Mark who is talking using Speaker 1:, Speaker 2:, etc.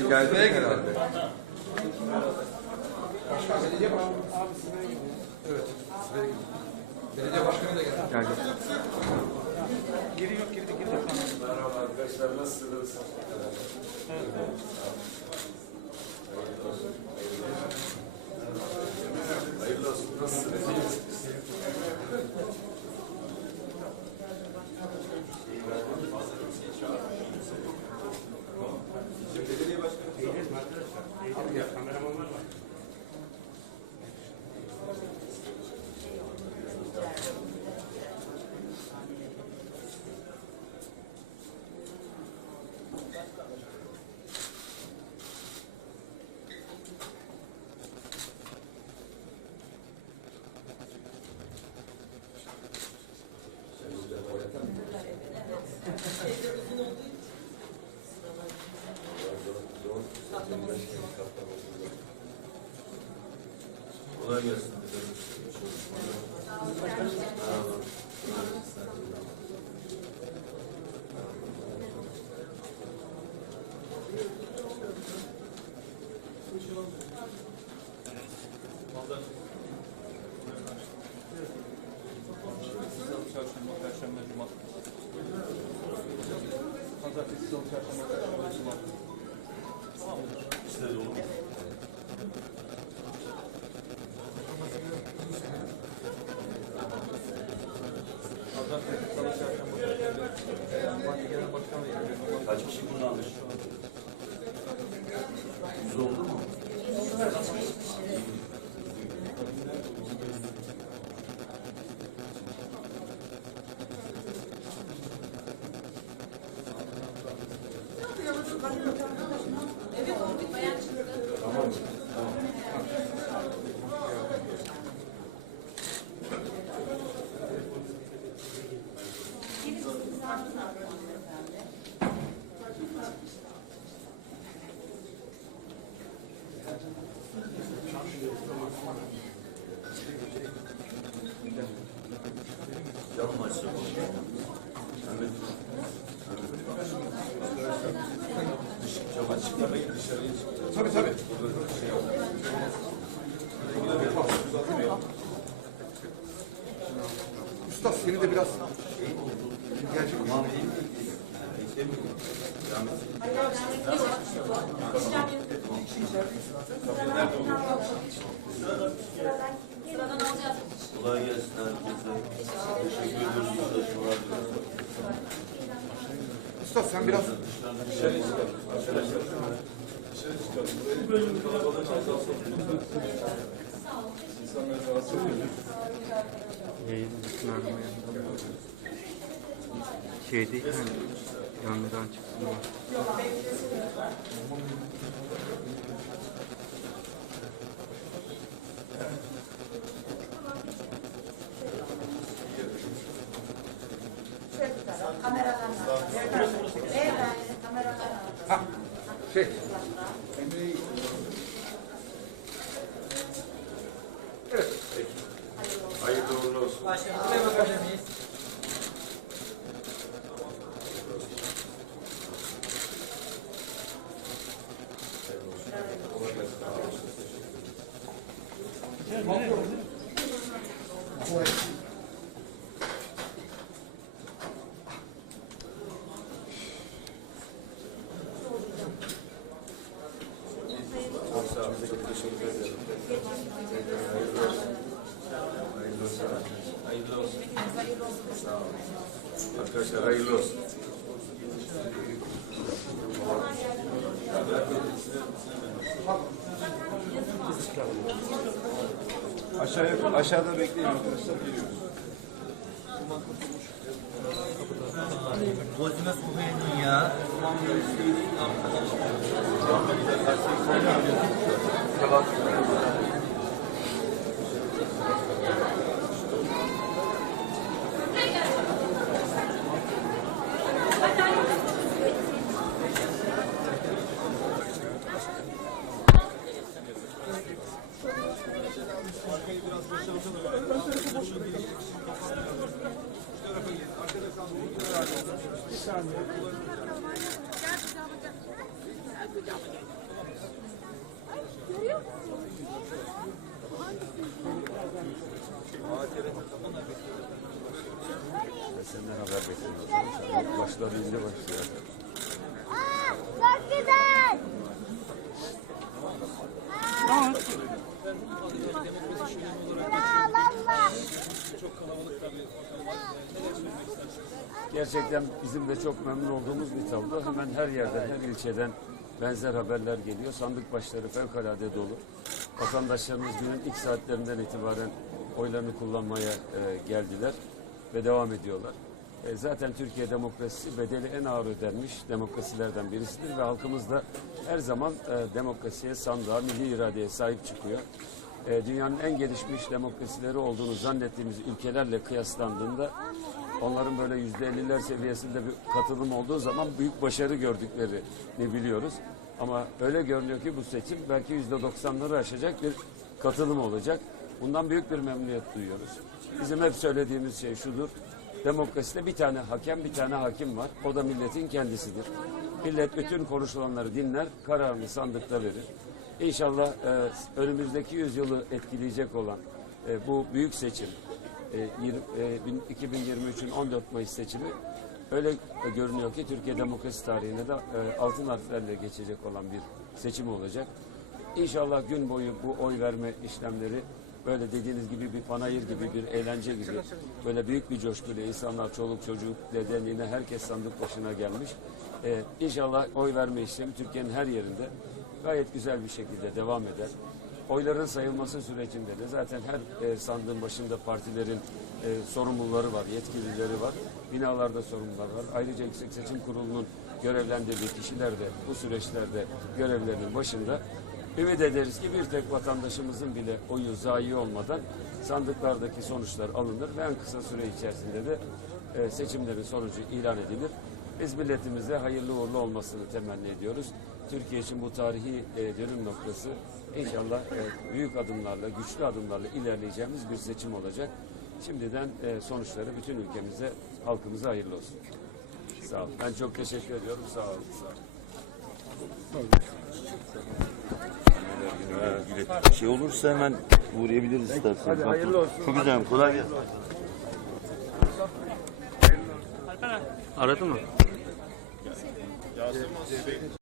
Speaker 1: İşte geldi herhalde.
Speaker 2: Evet. Sıraya gidiyor. Belediye başkanı da geldi.
Speaker 1: Geldi.
Speaker 2: Geri yok, geri de geri de.
Speaker 3: Merhaba arkadaşlar nasılsınız? Hayırlı olsun. Nasılsınız? İyi misiniz? Kolay gelsin.
Speaker 2: Çarşamba, Perşembe, Cuma. Pazartesi, Salı, Perşembe, Cuma.
Speaker 3: İşte dolu.
Speaker 2: Pazartesi, Salı, Çarşamba, Perşembe. Parti Genel Başkanı geliyor.
Speaker 3: Kaç kişi kullanmış? Yüz oldu mu? Cam
Speaker 2: Tabii tabii. Usta seni de biraz
Speaker 3: et. Kolay gelsin herkese. Teşekkür ediyoruz.
Speaker 2: Usta sen biraz
Speaker 3: Dışarıya çıkalım. Arkadaşlar. Dışarı çıkalım.
Speaker 2: Ha şey Evet.
Speaker 3: Hayırlı uğurlu olsun. Çok Arkadaşlar hayırlı olsun.
Speaker 4: Aşağıya, aşağıda bekleyin arkadaşlar geliyoruz.
Speaker 5: Gözüme kokuyor ya. Tamam.
Speaker 6: Senden haber bekliyoruz. Başları indi başlıyor.
Speaker 5: Aa, çok güzel. Aa, valla.
Speaker 6: Gerçekten bizim de çok memnun olduğumuz bir tablo. Hemen her yerden, her ilçeden benzer haberler geliyor. Sandık başları fevkalade dolu. Vatandaşlarımız günün ilk saatlerinden itibaren oylarını kullanmaya e, geldiler ve devam ediyorlar. E, zaten Türkiye demokrasisi bedeli en ağır ödenmiş demokrasilerden birisidir ve halkımız da her zaman e, demokrasiye, sandığa, milli iradeye sahip çıkıyor. E, dünyanın en gelişmiş demokrasileri olduğunu zannettiğimiz ülkelerle kıyaslandığında onların böyle yüzde elliler seviyesinde bir katılım olduğu zaman büyük başarı gördüklerini biliyoruz. Ama öyle görünüyor ki bu seçim belki yüzde doksanları aşacak bir katılım olacak. Bundan büyük bir memnuniyet duyuyoruz. Bizim hep söylediğimiz şey şudur. Demokraside bir tane hakem, bir tane hakim var. O da milletin kendisidir. Millet bütün konuşulanları dinler, kararını sandıkta verir. İnşallah e, önümüzdeki yüzyılı etkileyecek olan e, bu büyük seçim, 2023'ün 14 Mayıs seçimi öyle e, görünüyor ki Türkiye demokrasi tarihine de e, altın harflerle geçecek olan bir seçim olacak. İnşallah gün boyu bu oy verme işlemleri böyle dediğiniz gibi bir panayır gibi bir eğlence gibi böyle büyük bir coşkuyla insanlar çoluk çocuk dede nine herkes sandık başına gelmiş. Ee, inşallah oy verme işlemi Türkiye'nin her yerinde gayet güzel bir şekilde devam eder. Oyların sayılması sürecinde de zaten her e, sandığın başında partilerin e, sorumluları var, yetkilileri var. Binalarda sorumlular var. Ayrıca Yüksek Seçim Kurulu'nun görevlendirdiği kişiler de bu süreçlerde görevlerinin başında. Ümit ederiz ki bir tek vatandaşımızın bile oyu zayi olmadan sandıklardaki sonuçlar alınır ve en kısa süre içerisinde de e, seçimlerin sonucu ilan edilir. Biz milletimize hayırlı uğurlu olmasını temenni ediyoruz. Türkiye için bu tarihi e, dönüm noktası inşallah e, büyük adımlarla, güçlü adımlarla ilerleyeceğimiz bir seçim olacak. Şimdiden e, sonuçları bütün ülkemize, halkımıza hayırlı olsun. Sağ olun. Ben çok teşekkür ediyorum. Sağ olun. Sağ olun.
Speaker 7: Bir şey olursa hemen uğrayabiliriz istersen.
Speaker 6: hayırlı olsun.
Speaker 7: Çok güzel. Kolay gelsin.
Speaker 8: Aradı mı? Rahatsız olmaz.